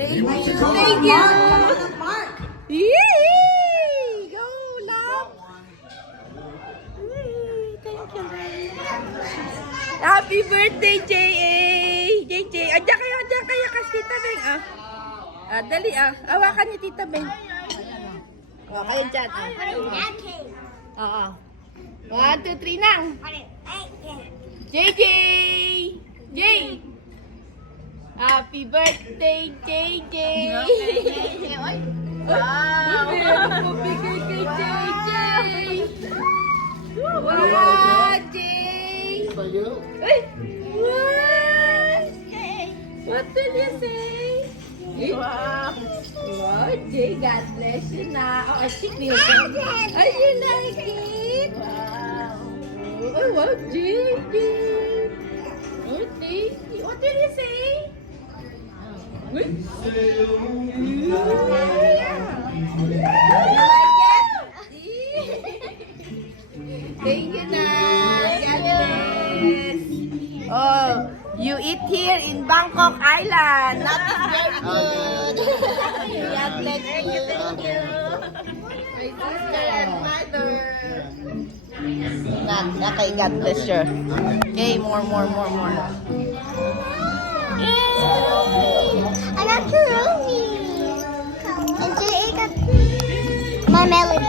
Thank you. Thank you. Yay! Go, love. Thank you, guys. Happy birthday, J.A. JJ. Andiyan kayo kasi Tita Beng. Dali Hawakan niyo, Tita Beng. Kayo dyan. Oo. 1, 2, 3 nang. JJ! J! Happy birthday, JJ! Wow! Pabigay kay JJ! Wow, J! Ay! What? What will you say? Wow! Wow, J, God bless you na. Oh, I think you like it? Wow! Oh, wow, J! Oh, thank you. What will you say? Thank you, na. God bless. Oh, you eat here in Bangkok Island. That is very good. God bless you. Thank you. My sister and mother. Okay, God bless you. Okay, more. I got Kuromi. And J.A. got my melody.